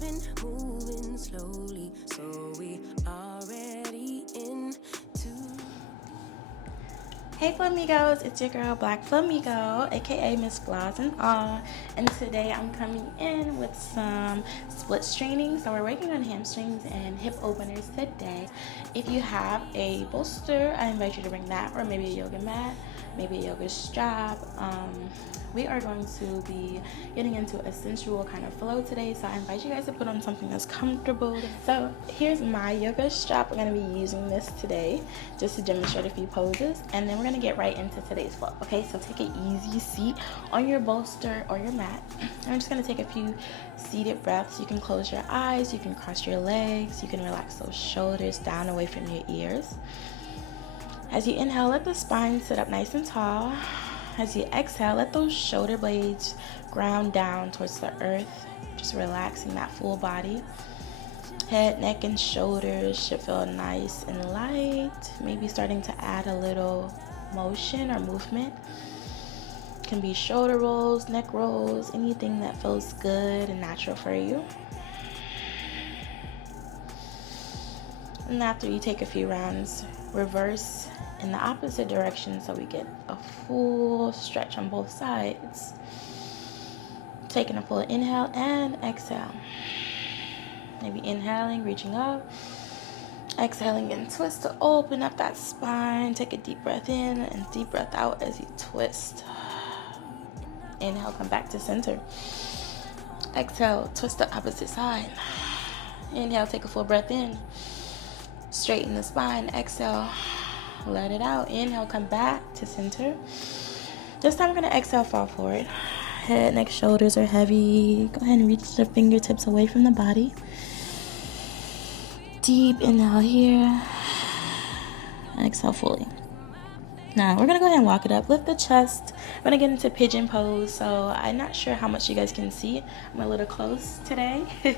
world's been moving slowly, so we already into. Hey Flamigos, it's your girl Black Flamigo, aka Miss Flaws and All, and today I'm coming in with some split training. So we're working on hamstrings and hip openers today. If you have a bolster, I invite you to bring that, or maybe a yoga mat, maybe a yoga strap. We are going to be getting into a sensual kind of flow today, so I invite you guys to put on something that's comfortable. So here's my yoga strap. We're going to be using this today just to demonstrate a few poses, and then we're going to get right into today's flow. Okay, so take an easy seat on your bolster or your mat. I'm just going to take a few seated breaths. You can close your eyes, you can cross your legs, you can relax those shoulders down away from your ears. As you inhale, let the spine sit up nice and tall. As you exhale, let those shoulder blades ground down towards the earth, just relaxing that full body. Head, neck, and shoulders should feel nice and light, maybe starting to add a little motion or movement. It can be shoulder rolls, neck rolls, anything that feels good and natural for you. And after you take a few rounds, reverse in the opposite direction so we get a full stretch on both sides. Taking a full inhale and exhale. Maybe inhaling, reaching up. Exhaling and twist to open up that spine. Take a deep breath in and deep breath out as you twist. Inhale, come back to center. Exhale, twist the opposite side. Inhale, take a full breath in. Straighten the spine. Exhale, let it out. Inhale, come back to center. This time we're going to exhale, fall forward. Head, neck, shoulders are heavy. Go ahead and reach the fingertips away from the body. Deep inhale here. Exhale fully. Now we're going to go ahead and walk it up. Lift the chest. I'm going to get into pigeon pose. So I'm not sure how much you guys can see. I'm a little close today. So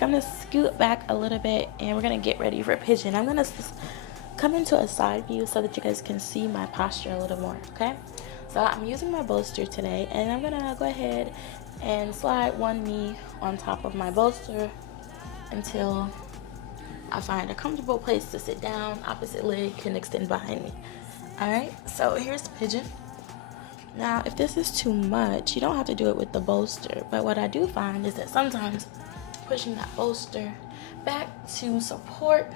I'm going to scoot back a little bit and we're going to get ready for pigeon. I'm going to come into a side view so that you guys can see my posture a little more, okay? So I'm using my bolster today, and I'm gonna go ahead and slide one knee on top of my bolster until I find a comfortable place to sit down. Opposite leg can extend behind me. All right, so here's pigeon. Now, if this is too much, you don't have to do it with the bolster, but what I do find is that sometimes pushing that bolster back to support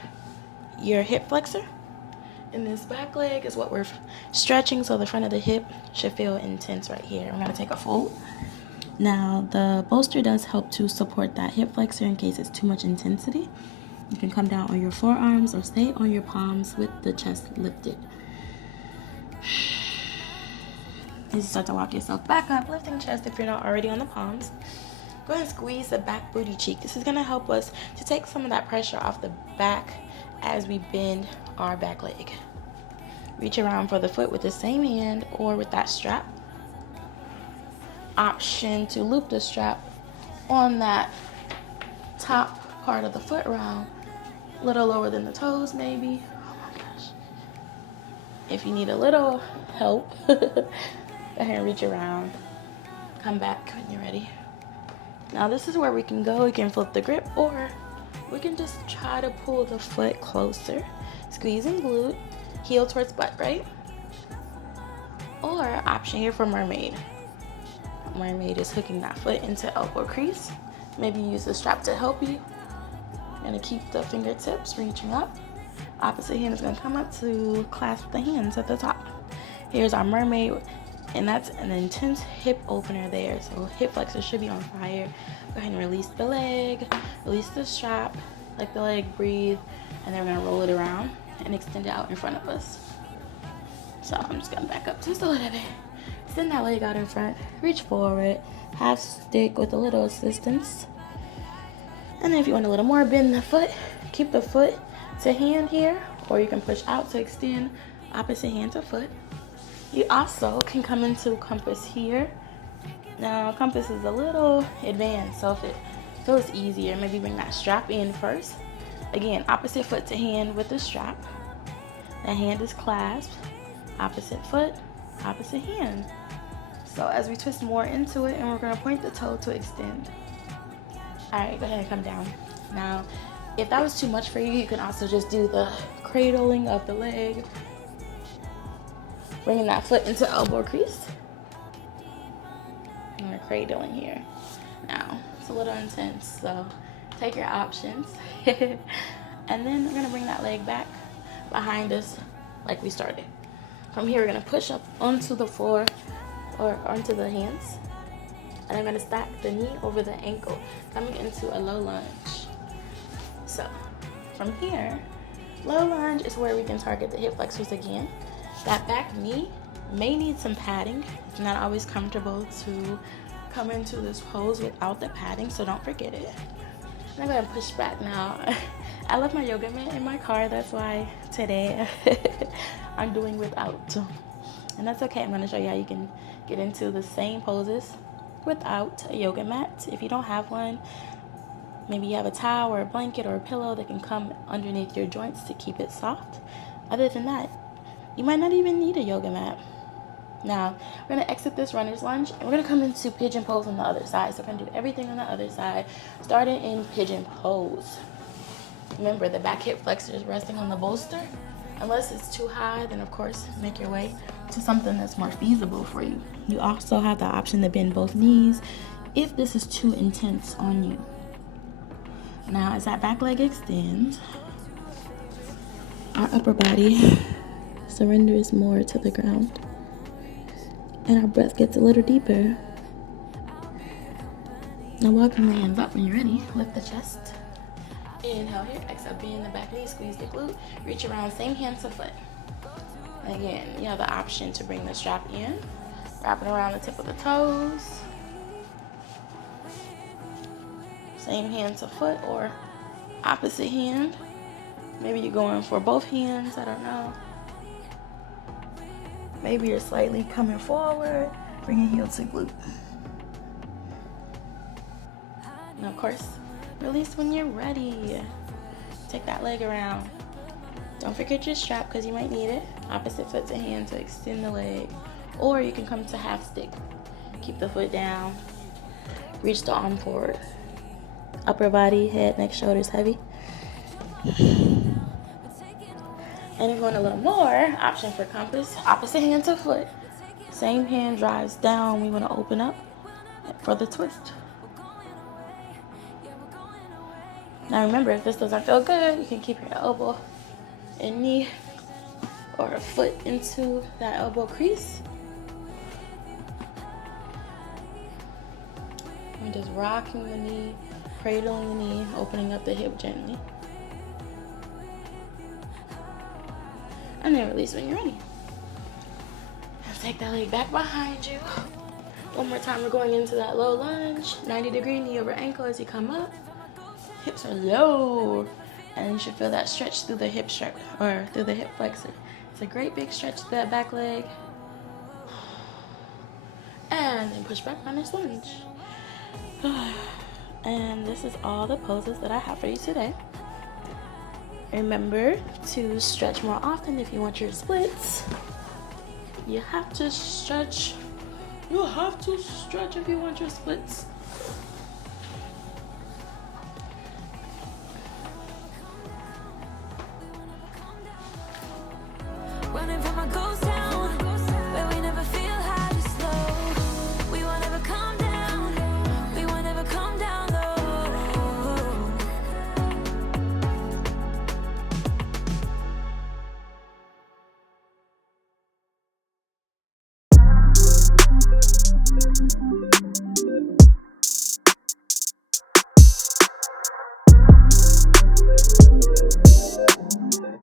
your hip flexor and this back leg is what we're stretching, so the front of the hip should feel intense right here. I'm going to take a fold. Now the bolster does help to support that hip flexor in case it's too much intensity. You can come down on your forearms or stay on your palms with the chest lifted. As you start to walk yourself back up, lifting chest if you're not already on the palms. Go ahead and squeeze the back booty cheek. This is going to help us to take some of that pressure off the back as we bend our back leg. Reach around for the foot with the same hand or with that strap. Option to loop the strap on that top part of the foot round, a little lower than the toes maybe. Oh my gosh. If you need a little help, go ahead and reach around. Come back when you're ready. Now this is where we can go. We can flip the grip or we can just try to pull the foot closer. Squeezing glute, heel towards butt, right? Or option here for mermaid. Mermaid is hooking that foot into elbow crease. Maybe use the strap to help you. You're gonna keep the fingertips reaching up. Opposite hand is gonna come up to clasp the hands at the top. Here's our mermaid, and that's an intense hip opener there. So hip flexor should be on fire. Go ahead and release the leg, release the strap, let the leg breathe, and then we're gonna roll it around and extend it out in front of us. So I'm just gonna back up just a little bit. Send that leg out in front, reach forward, half stick with a little assistance. And then if you want a little more, bend the foot, keep the foot to hand here, or you can push out to extend opposite hand to foot. You also can come into compass here. Now compass is a little advanced, so if it feels easier, maybe bring that strap in first. Again, opposite foot to hand with the strap. The hand is clasped, opposite foot, opposite hand. So as we twist more into it, and we're gonna point the toe to extend. All right, go ahead and come down. Now, if that was too much for you, you can also just do the cradling of the leg, bringing that foot into elbow crease. And we're cradling here. Now, it's a little intense, so take your options. And then we're gonna bring that leg back behind us like we started. From here, we're gonna push up onto the floor or onto the hands. And I'm gonna stack the knee over the ankle, coming into a low lunge. So, from here, low lunge is where we can target the hip flexors again. That back knee may need some padding. It's not always comfortable to come into this pose without the padding, so don't forget it. And I'm gonna push back now. I left my yoga mat in my car, that's why today I'm doing without. And that's okay, I'm gonna show you how you can get into the same poses without a yoga mat. If you don't have one, maybe you have a towel or a blanket or a pillow that can come underneath your joints to keep it soft. Other than that, you might not even need a yoga mat. Now, we're gonna exit this runner's lunge and we're gonna come into pigeon pose on the other side. So we're gonna do everything on the other side, starting in pigeon pose. Remember, the back hip flexor is resting on the bolster. Unless it's too high, then of course, make your way to something that's more feasible for you. You also have the option to bend both knees if this is too intense on you. Now, as that back leg extends, our upper body surrenders more to the ground. And our breath gets a little deeper. Now walking the hands up when you're ready, lift the chest. Inhale here, exhale, bend the back knee, squeeze the glute, reach around, same hand to foot. Again, you have the option to bring the strap in, wrap it around the tip of the toes. Same hand to foot or opposite hand. Maybe you're going for both hands, I don't know. Maybe you're slightly coming forward, bringing heel to glute. And of course, release when you're ready. Take that leg around. Don't forget your strap because you might need it. Opposite foot to hand to extend the leg. Or you can come to half stick. Keep the foot down. Reach the arm forward. Upper body, head, neck, shoulders heavy. And if you want a little more, option for compass, opposite hand to foot. Same hand drives down. We want to open up for the twist. Now remember, if this doesn't feel good, you can keep your elbow and knee or a foot into that elbow crease. And just rocking the knee, cradling the knee, opening up the hip gently. And then release when you're ready. And take that leg back behind you. One more time, we're going into that low lunge. 90-degree knee over ankle as you come up. Hips are low. And you should feel that stretch through the hip stretch or through the hip flexor. It's a great big stretch to that back leg. And then push back on this lunge. And this is all the poses that I have for you today. Remember to stretch more often if you want your splits. You have to stretch. You have to stretch if you want your splits.